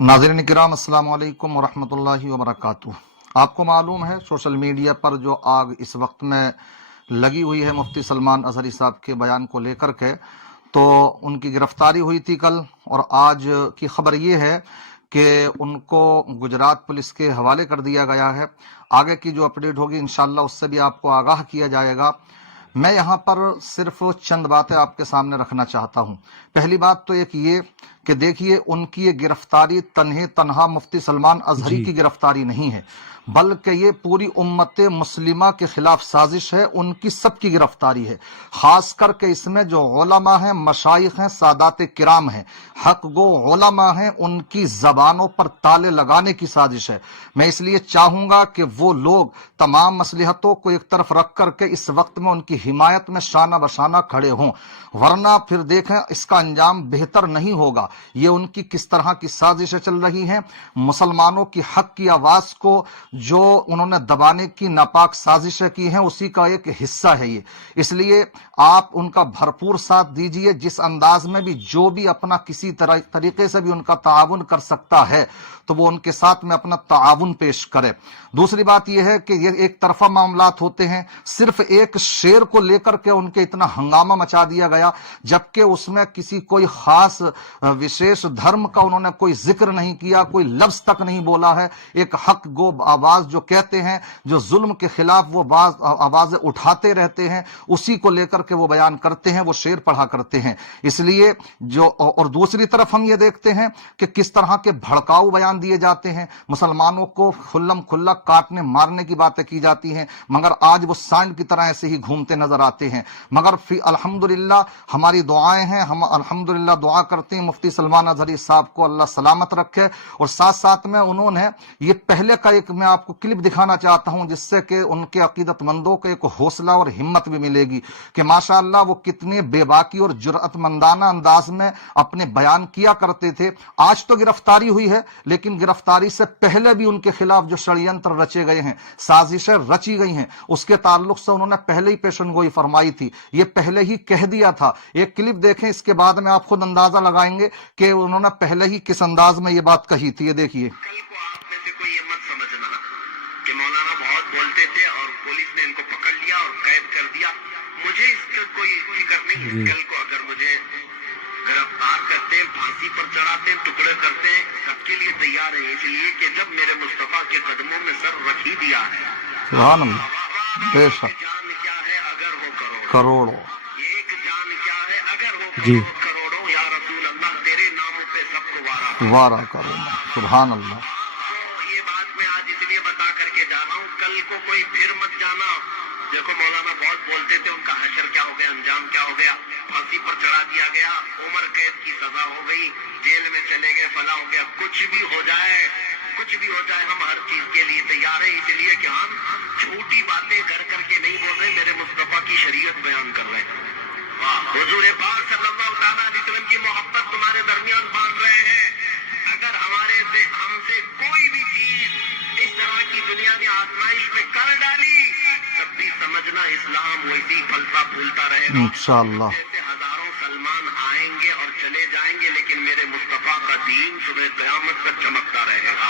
नाज़रीन किराम अस्सलाम वालेकुम वरहमतुल्लाहि वबरकातुह। आपको मालूम है सोशल मीडिया पर जो आग इस वक्त में लगी हुई है मुफ्ती सलमान अजहरी साहब के बयान को लेकर के, तो उनकी गिरफ्तारी हुई थी कल और आज की खबर ये है कि उनको गुजरात पुलिस के हवाले कर दिया गया है। आगे की जो अपडेट होगी इंशाअल्लाह उससे भी आपको आगाह किया जाएगा। मैं यहाँ पर सिर्फ चंद बातें आपके सामने रखना चाहता हूँ। पहली बात तो एक ये कि देखिए, उनकी ये गिरफ्तारी तन्हा मुफ्ती सलमान अजहरी की गिरफ्तारी नहीं है, बल्कि ये पूरी उम्मत मुस्लिमा के खिलाफ साजिश है, उनकी सबकी गिरफ्तारी है। खास करके इसमें जो उलमा हैं, मशाइख हैं, सादात किराम हैं, हक गो उलमा हैं, उनकी जबानों पर ताले लगाने की साजिश है। मैं इसलिए चाहूंगा कि वो लोग तमाम मसलिहतों को एक तरफ रख करके इस वक्त में उनकी हिमायत में शाना बशाना खड़े हों, वरना फिर देखें इसका अंजाम बेहतर नहीं होगा। ये उनकी किस तरह की साजिशें चल रही हैं, मुसलमानों की हक की आवाज को जो उन्होंने दबाने की नापाक साजिशें की हैं, उसी का एक हिस्सा है ये। इसलिए आप उनका भरपूर साथ दीजिए। जिस अंदाज में भी जो भी अपना किसी तरीके से भी उनका ताउन कर सकता है तो वो उनके साथ में अपना ताउन पेश करे। दूसरी बात यह है कि ये एक तरफा मामलात होते हैं। सिर्फ एक शेर को लेकर के उनके इतना हंगामा मचा दिया गया, जबकि उसमें किसी कोई खास विशेष धर्म का उन्होंने कोई जिक्र नहीं किया, कोई लफ्ज तक नहीं बोला है। एक हक गो आवाज जो कहते हैं, जो जुल्म के खिलाफ वो आवाजें उठाते रहते हैं, उसी को लेकर के वो बयान करते हैं, वो शेर पढ़ा करते हैं। इसलिए जो और दूसरी तरफ हम ये देखते हैं कि किस तरह के भड़काऊ बयान दिए जाते हैं, मुसलमानों को खुल्लम खुल्ला काटने मारने की बातें की जाती हैं, मगर आज वो सांड की तरह ऐसे ही घूमते नजर आते हैं। मगर फिर अल्हम्दुलिल्लाह हमारी दुआएं हैं, हम अल्हम्दुलिल्लाह दुआ करते हैं मुफ्ती सलमान अजहरी साहब को अल्लाह सलामत रखे। और साथ साथ में उन्होंने ये पहले का एक मैं आपको क्लिप दिखाना चाहता हूं, जिससे कि उनके अकीदतमंदों को एक हौसला और हिम्मत भी मिलेगी कि माशाअल्लाह वो कितने बेबाकी और जुर्अतमंदाना अंदाज में अपने बयान किया करते थे। आज तो गिरफ्तारी हुई है, लेकिन गिरफ्तारी से पहले भी उनके खिलाफ जो षड्यंत्र रचे गए हैं, साजिशें रची गई हैं, उसके ताल्लुक से उन्होंने पहले ही पेशनगोई फरमाई थी, ये पहले ही कह दिया था। एक क्लिप देखें, इसके बाद में आप खुद अंदाजा लगाएंगे कि उन्होंने पहले ही किस अंदाज में ये बात कही थी। ये देखिए। मौलाना बहुत बोलते थे और पुलिस ने इनको पकड़ लिया और कैद कर दिया। मुझे इसका कोई फिक्र नहीं है। कल को अगर मुझे गिरफ्तार करते, फांसी पर चढ़ाते, टुकड़े करते, सबके लिए तैयार है। इसलिए कि जब मेरे मुस्तफा के कदमों में सर रख ही दिया है, सुभान अल्लाह, बेशक जान क्या है अगर हो करोड़ों, एक जान क्या है अगर हो करोड़ों, या रसूल अल्लाह तेरे नामों पे सबको वारा करो। सुभान अल्लाह। ये बात मैं आज इसलिए बता करके जा रहा हूँ, कल को कोई फिर मत जाना। देखो मौलाना बहुत बोलते थे, उनका हशर क्या हो गया, अंजाम क्या हो गया, फांसी पर चढ़ा दिया गया, उम्र कैद की सजा हो गई, जेल में चले गए, फला हो गया। कुछ भी हो जाए, कुछ भी हो जाए, हम हर चीज के लिए तैयार है। इसलिए कि हम झूठी बातें कर करके नहीं बोल रहे, मेरे मुस्तफा की शरीयत बयान कर रहे हैं। हुजूर पाक सल्लल्लाहु अलैहि वसल्लम की मोहब्बत तुम्हारे दरमियान बांध रहे हैं। अगर हमारे से हमसे कोई भी चीज इस तरह की दुनिया ने आजमाइश में कर डाली, तब भी समझना इस्लाम वैसे ही फलता फूलता रहेगा। इंशाअल्लाह हजारों सलमान आएंगे और चले जाएंगे, लेकिन मेरे मुस्तफा का दीन सुबह क़यामत तक चमकता रहेगा।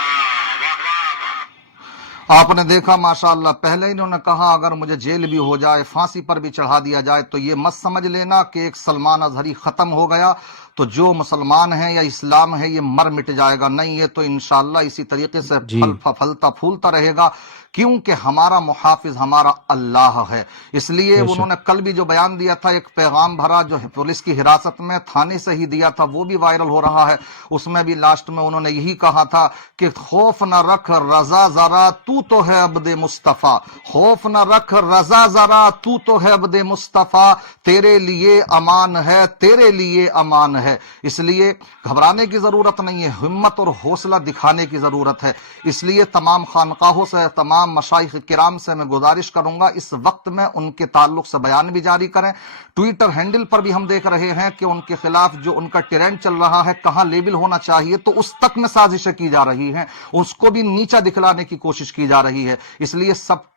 आपने देखा माशाअल्लाह, पहले ही इन्होंने कहा अगर मुझे जेल भी हो जाए, फांसी पर भी चढ़ा दिया जाए, तो ये मत समझ लेना कि एक सलमान अजहरी खत्म हो गया तो जो मुसलमान है या इस्लाम है ये मर मिट जाएगा। नहीं, ये तो इंशाअल्लाह इसी तरीके से फलता फूलता रहेगा, क्योंकि हमारा मुहाफिज हमारा अल्लाह है। इसलिए उन्होंने कल भी जो बयान दिया था, एक पैगाम भरा जो पुलिस की हिरासत में थाने से ही दिया था, वो भी वायरल हो रहा है। उसमें भी लास्ट में उन्होंने यही कहा था कि खौफ न रख रजा जरा, तू तो है अब्दे मुस्तफा, खौफ न रख रजा जरा, तू तो है अब्दे मुस्तफा, तेरे लिए अमान है, तेरे लिए अमान है। इसलिए घबराने की जरूरत नहीं है, हिम्मत और हौसला दिखाने की जरूरत है। इसलिए तमाम खानकाहों से, तमाम मशाइख किराम से मैं गुजारिश करूंगा इस वक्त में उनके ताल्लुक से बयान भी जारी करें। ट्विटर हैंडल पर भी हम देख रहे हैं कि उनके खिलाफ जो उनका ट्रेंड चल रहा है, कहां लेबल होना चाहिए, तो उस तक में साजिशें की जा रही हैं, उसको भी नीचा दिखलाने की कोशिश की جا رہی ہے، اس لیے سب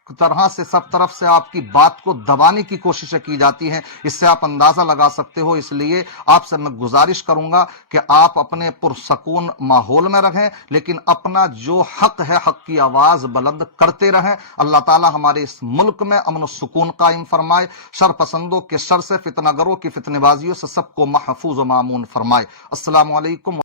طرف سے آپ کی بات کو دبانے کی کوششیں کی جاتی ہیں، اس سے آپ اندازہ لگا سکتے ہو۔ اس لیے آپ سے میں گزارش کروں گا کہ آپ اپنے پرسکون ماحول میں رہیں، لیکن اپنا جو حق ہے، حق کی آواز بلند کرتے رہیں۔ اللہ تعالی ہمارے اس ملک میں امن و سکون قائم فرمائے، شر پسندوں کے شر سے، فتنہ گروں کی فتنہ بازیوں سے سب کو محفوظ و مامون فرمائے۔ السلام علیکم۔